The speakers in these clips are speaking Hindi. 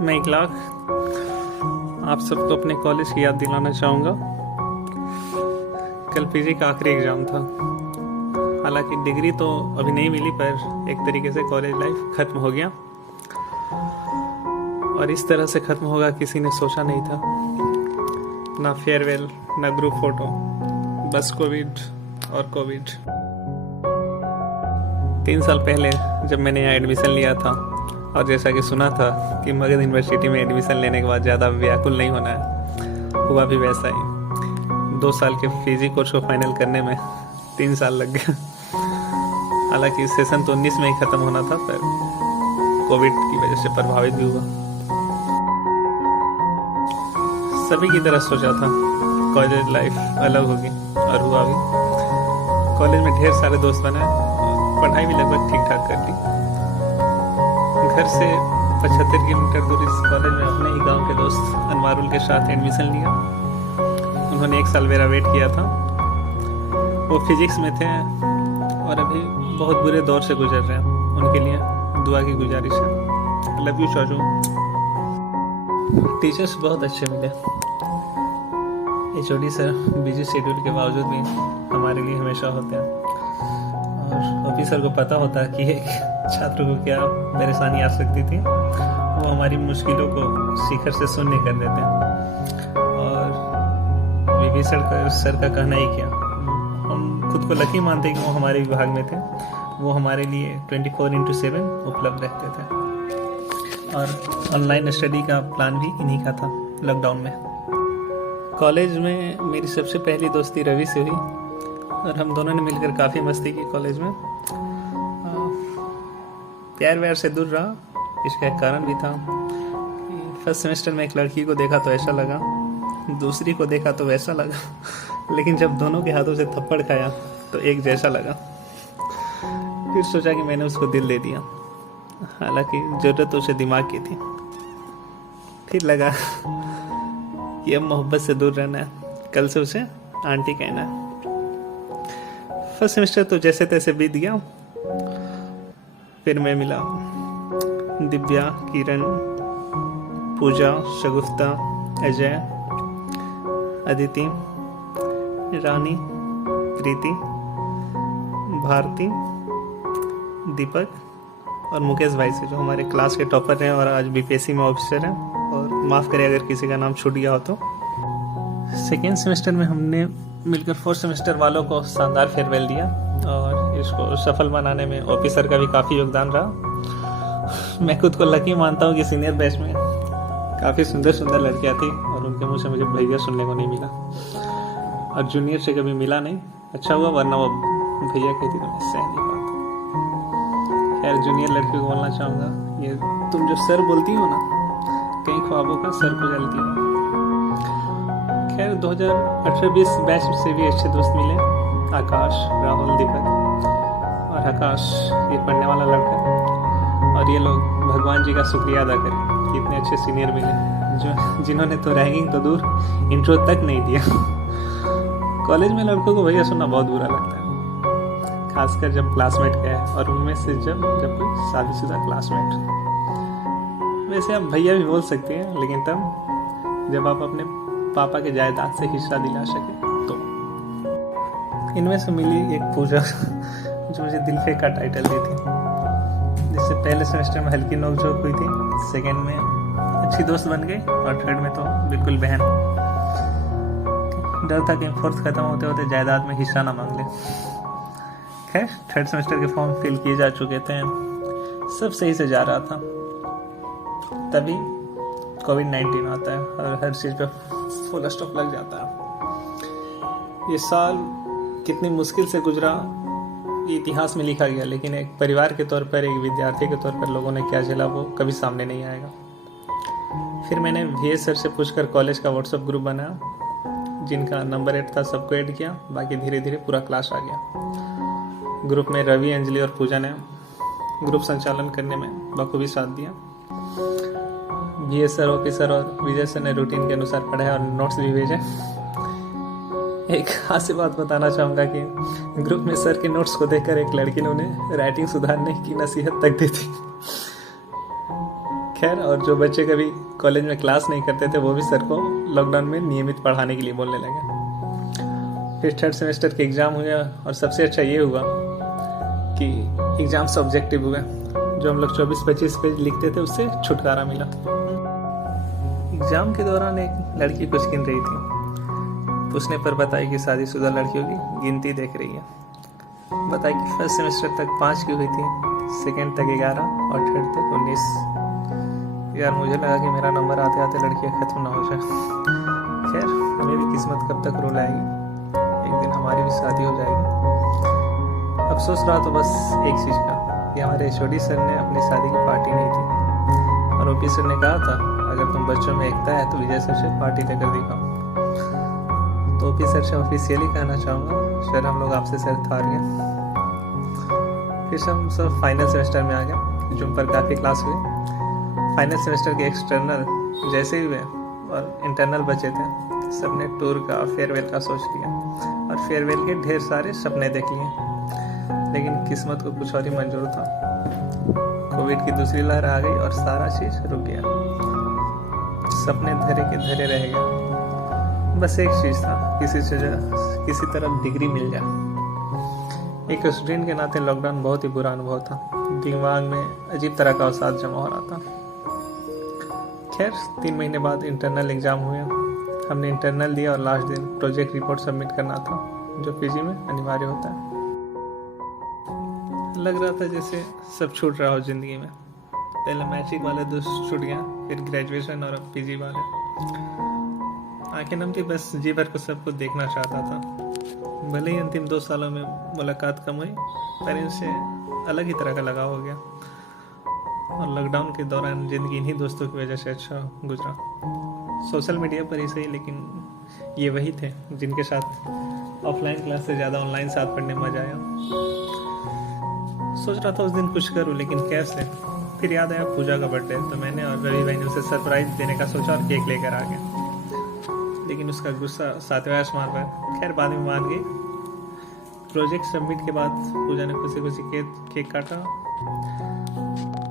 मैं इखलाक आप सबको अपने कॉलेज की याद दिलाना चाहूँगा। कल पीजी का आखिरी एग्ज़ाम था। हालांकि डिग्री तो अभी नहीं मिली, पर एक तरीके से कॉलेज लाइफ ख़त्म हो गया, और इस तरह से ख़त्म होगा किसी ने सोचा नहीं था। ना फेयरवेल, ना ग्रुप फोटो, बस कोविड और कोविड। 3 साल पहले जब मैंने यहाँ एडमिशन लिया था, और जैसा कि सुना था कि मगध यूनिवर्सिटी में एडमिशन लेने के बाद ज़्यादा व्याकुल नहीं होना है, हुआ भी वैसा ही। 2 साल के पीजी कोर्स को फाइनल करने में 3 साल लग गया। हालांकि सेशन तो 19 में ही ख़त्म होना था, पर कोविड की वजह से प्रभावित भी हुआ। सभी की तरह सोचा था कॉलेज लाइफ अलग होगी, और हुआ भी। कॉलेज में ढेर सारे दोस्त बने, पढ़ाई भी लगभग ठीक ठाक कर ली। घर से 75 किलोमीटर दूर इस कॉलेज में अपने ही गांव के दोस्त अनवारुल के साथ एडमिशन लिया। उन्होंने 1 साल मेरा वेट किया था। वो फिजिक्स में थे और अभी बहुत बुरे दौर से गुजर रहे हैं। उनके लिए दुआ की गुजारिश है। लव यू चाचू। टीचर्स बहुत अच्छे मिले। एचओडी सर बिजी शेड्यूल के बावजूद भी हमारे लिए हमेशा होते हैं, और ऑफिसर को पता होता है कि एक छात्र को क्या परेशानी आ सकती थी। वो हमारी मुश्किलों को शिखर से शून्य कर देते हैं। और वीवी सर का कहना ही क्या, हम खुद को लकी मानते कि वो हमारे विभाग में थे। वो हमारे लिए 24/7 उपलब्ध रहते थे, और ऑनलाइन स्टडी का प्लान भी इन्हीं का था लॉकडाउन में। कॉलेज में मेरी सबसे पहली दोस्ती रवि से हुई, और हम दोनों ने मिलकर काफ़ी मस्ती की कॉलेज में। प्यार व्यार से दूर रहा, इसका एक कारण भी था कि फर्स्ट सेमेस्टर में एक लड़की को देखा तो ऐसा लगा, दूसरी को देखा तो वैसा लगा, लेकिन जब दोनों के हाथों से थप्पड़ खाया तो एक जैसा लगा। फिर सोचा कि मैंने उसको दिल दे दिया। हालांकि ज़रूरत उसे दिमाग की थी। फिर लगा कि अब मोहब्बत से दूर रहना है, कल से उसे आंटी कहना है। फर्स्ट सेमेस्टर तो जैसे तैसे बीत गया। फिर मैं मिला दिव्या, किरण, पूजा, शगुफ्ता, अजय, अदिति, रानी, प्रीति, भारती, दीपक और मुकेश भाई से, जो हमारे क्लास के टॉपर हैं और आज बीपीएससी में ऑफिसर हैं। और माफ़ करें अगर किसी का नाम छूट गया हो तो। सेकेंड सेमेस्टर में हमने मिलकर 4th सेमेस्टर वालों को शानदार फेयरवेल दिया, और इसको सफल बनाने में ऑफिसर का भी काफ़ी योगदान रहा। मैं खुद को लकी मानता हूँ कि सीनियर बैच में काफ़ी सुंदर सुंदर लड़कियाँ थी, और उनके मुँह से मुझे भैया सुनने को नहीं मिला, और जूनियर से कभी मिला नहीं। अच्छा हुआ, वरना वो भैया कहती तो मैं सह नहीं पाता। खैर, जूनियर लड़की को बोलना चाहूँगा, ये तुम जो सर बोलती हो ना, कई ख्वाबों का सर को जलती हो। खैर, 2018-20 बैच से भी अच्छे दोस्त मिले। आकाश, राहुल, दीपक और आकाश, ये पढ़ने वाला लड़का। और ये लोग भगवान जी का शुक्रिया अदा करें कि इतने अच्छे सीनियर मिले, जिन्होंने तो रैंकिंग तो दूर, इंट्रो तक नहीं दिया। कॉलेज में लड़कों को भैया सुनना बहुत बुरा लगता है, खासकर जब क्लासमेट का है, और उनमें से जब कोई शादीशुदा क्लासमेट। वैसे आप भैया भी बोल सकते हैं, लेकिन तब जब आप अपने पापा के जायदाद से हिस्सा दिला सके तो। इनमें से मिली एक पूजा, जो मुझे दिल फेंक का टाइटल दी थी, जिससे पहले सेमेस्टर में हल्की नोकझोंक हुई थी, सेकेंड में अच्छी दोस्त बन गई, और थर्ड में तो बिल्कुल बहन। डर था कि 4th खत्म होते होते जायदाद में हिस्सा ना मांग ले। खैर, 3rd सेमेस्टर के फॉर्म फिल किए जा चुके थे, सब सही से जा रहा था। तभी कोविड-19 आता है, और हर चीज़ पे फुल स्टॉप लग जाता है। ये साल कितनी मुश्किल से गुजरा, ये इतिहास में लिखा गया, लेकिन एक परिवार के तौर पर, एक विद्यार्थी के तौर पर लोगों ने क्या झेला वो कभी सामने नहीं आएगा। फिर मैंने VS सर से पूछकर कॉलेज का व्हाट्सएप ग्रुप बनाया, जिनका नंबर 8 था, सबको ऐड किया। बाकी धीरे धीरे पूरा क्लास आ गया। ग्रुप में रवि, अंजलि और पूजा ने ग्रुप संचालन करने में बखूबी साथ दिया। VS सर, ऑफिसर और विजय सर ने रूटीन के अनुसार पढ़ाया और नोट्स भी भेजे। एक खास बात बताना चाहूँगा कि ग्रुप में सर के नोट्स को देखकर एक लड़की ने उन्हें राइटिंग सुधारने की नसीहत तक दी थी। खैर, और जो बच्चे कभी कॉलेज में क्लास नहीं करते थे वो भी सर को लॉकडाउन में नियमित पढ़ाने के लिए बोलने लगे। फिर थर्ड सेमेस्टर के एग्ज़ाम हुए और सबसे अच्छा ये हुआ कि एग्ज़ाम्स ऑब्जेक्टिव हुए। जो हम लोग 24-25 पेज लिखते थे उससे छुटकारा मिला। एग्ज़ाम के दौरान एक लड़की कुछ गिन रही थी। पूछने पर बताई कि शादीशुदा लड़कियों की गिनती देख रही है। बताई कि फर्स्ट सेमेस्टर तक 5 की हुई थी, सेकेंड तक 11 और थर्ड तक 19। यार मुझे लगा कि मेरा नंबर आते आते लड़कियाँ ख़त्म ना हो जाए। खैर, हमें भी किस्मत कब तक रुल आएगी, एक दिन हमारी भी शादी हो जाएगी। अब सोच रहा तो बस एक चीज़ का कि हमारे HOD सर ने अपनी शादी की पार्टी नहीं थी और OP सर ने कहा था अगर तुम बच्चों में एकता है तो विजय सर से पार्टी लेकर दिखाओ। तो OP सर से ऑफिशियली कहना चाहूँगा, सर हम लोग आपसे शर्त हार गए। फिर से हम सब फाइनल सेमेस्टर में आ गए। जूम पर काफ़ी क्लास हुई। फाइनल सेमेस्टर के एक्सटर्नल जैसे ही हुए और इंटरनल बचे थे, सबने टूर का, फेयरवेल का सोच लिया और फेयरवेल के ढेर सारे सपने देख लिए। लेकिन किस्मत को कुछ और ही मंजूर था। कोविड की दूसरी लहर आ गई और सारा चीज़ रुक गया। सपने धरे के धरे रह गए। बस एक चीज़ था, किसी तरह डिग्री मिल जाए। एक स्टूडेंट के नाते लॉकडाउन बहुत ही बुरा अनुभव था। दिमाग में अजीब तरह का अवसाद जमा हो रहा था। खैर, 3 महीने बाद इंटरनल एग्ज़ाम हुए। हमने इंटरनल दिया और लास्ट दिन प्रोजेक्ट रिपोर्ट सबमिट करना था, जो PG में अनिवार्य होता है। लग रहा था जैसे सब छूट रहा हो ज़िंदगी में। पहले मैट्रिक वाले दोस्त छूट गया, फिर ग्रेजुएशन और अब PG वाले। आंखें नम थी, बस जी भर को सब कुछ देखना चाहता था। भले ही अंतिम 2 सालों में मुलाकात कम हुई, पर इनसे अलग ही तरह का लगाव हो गया। और लॉकडाउन के दौरान ज़िंदगी इन्हीं दोस्तों की वजह से अच्छा गुजरा। सोशल मीडिया पर ही सही, लेकिन ये वही थे जिनके साथ ऑफलाइन क्लास से ज़्यादा ऑनलाइन साथ पढ़ने में मज़ा आया। सोच रहा था उस दिन कुछ करूँ, लेकिन कैसे। फिर याद आया पूजा का बर्थडे, तो मैंने और रवि भाई ने उसे सरप्राइज देने का सोचा और केक लेकर आ गए। लेकिन उसका गुस्सा 7वें आसमान पर। खैर, बाद में मान गई। प्रोजेक्ट सबमिट के बाद पूजा ने खुशी खुशी केक काटा।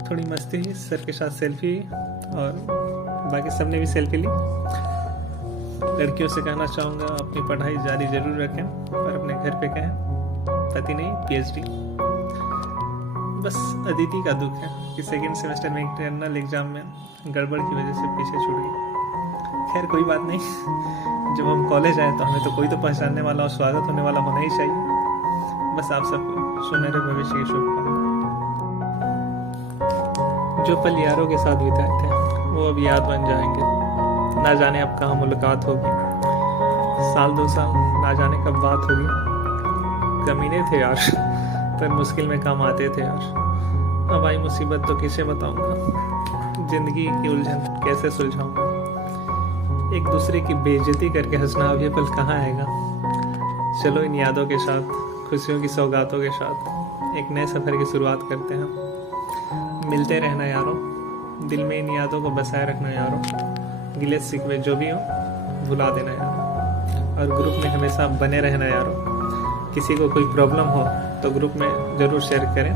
थोड़ी मस्ती हुई, सर के साथ सेल्फी, और बाकी सबने भी सेल्फी ली। लड़कियों से कहना चाहूँगा अपनी पढ़ाई जारी जरूर रखें, पर अपने घर पे कहें पति नहीं PhD। बस अदिति का दुख है कि सेकेंड सेमेस्टर में इंटरनल एग्जाम में गड़बड़ की वजह से पीछे छूट गई। खैर कोई बात नहीं, जब हम कॉलेज आए तो हमें तो कोई तो पहचानने वाला और स्वागत होने वाला होना ही चाहिए। बस आप सबको सुनहरे भविष्य की शुभकामनाएं। जो पल यारों के साथ बिताए थे वो अब याद बन जाएंगे। ना जाने अब कहाँ मुलाकात होगी, 1-2 साल ना जाने कब बात होगी। कमीने थे यार, पर मुश्किल में काम आते थे यार। अब आई मुसीबत तो किसे बताऊंगा, जिंदगी की उलझन कैसे सुलझाऊंगा। एक दूसरे की बेइज्जती करके हंसना अब ये पल कहाँ आएगा। चलो इन यादों के साथ, खुशियों की सौगातों के साथ एक नए सफ़र की शुरुआत करते हैं। मिलते रहना यारों, दिल में इन यादों को बसाए रखना यारों। गिले शिकवे जो भी हो भुला देना यारों, और ग्रुप में हमेशा बने रहना यारों। किसी को कोई प्रॉब्लम हो तो ग्रुप में ज़रूर शेयर करें।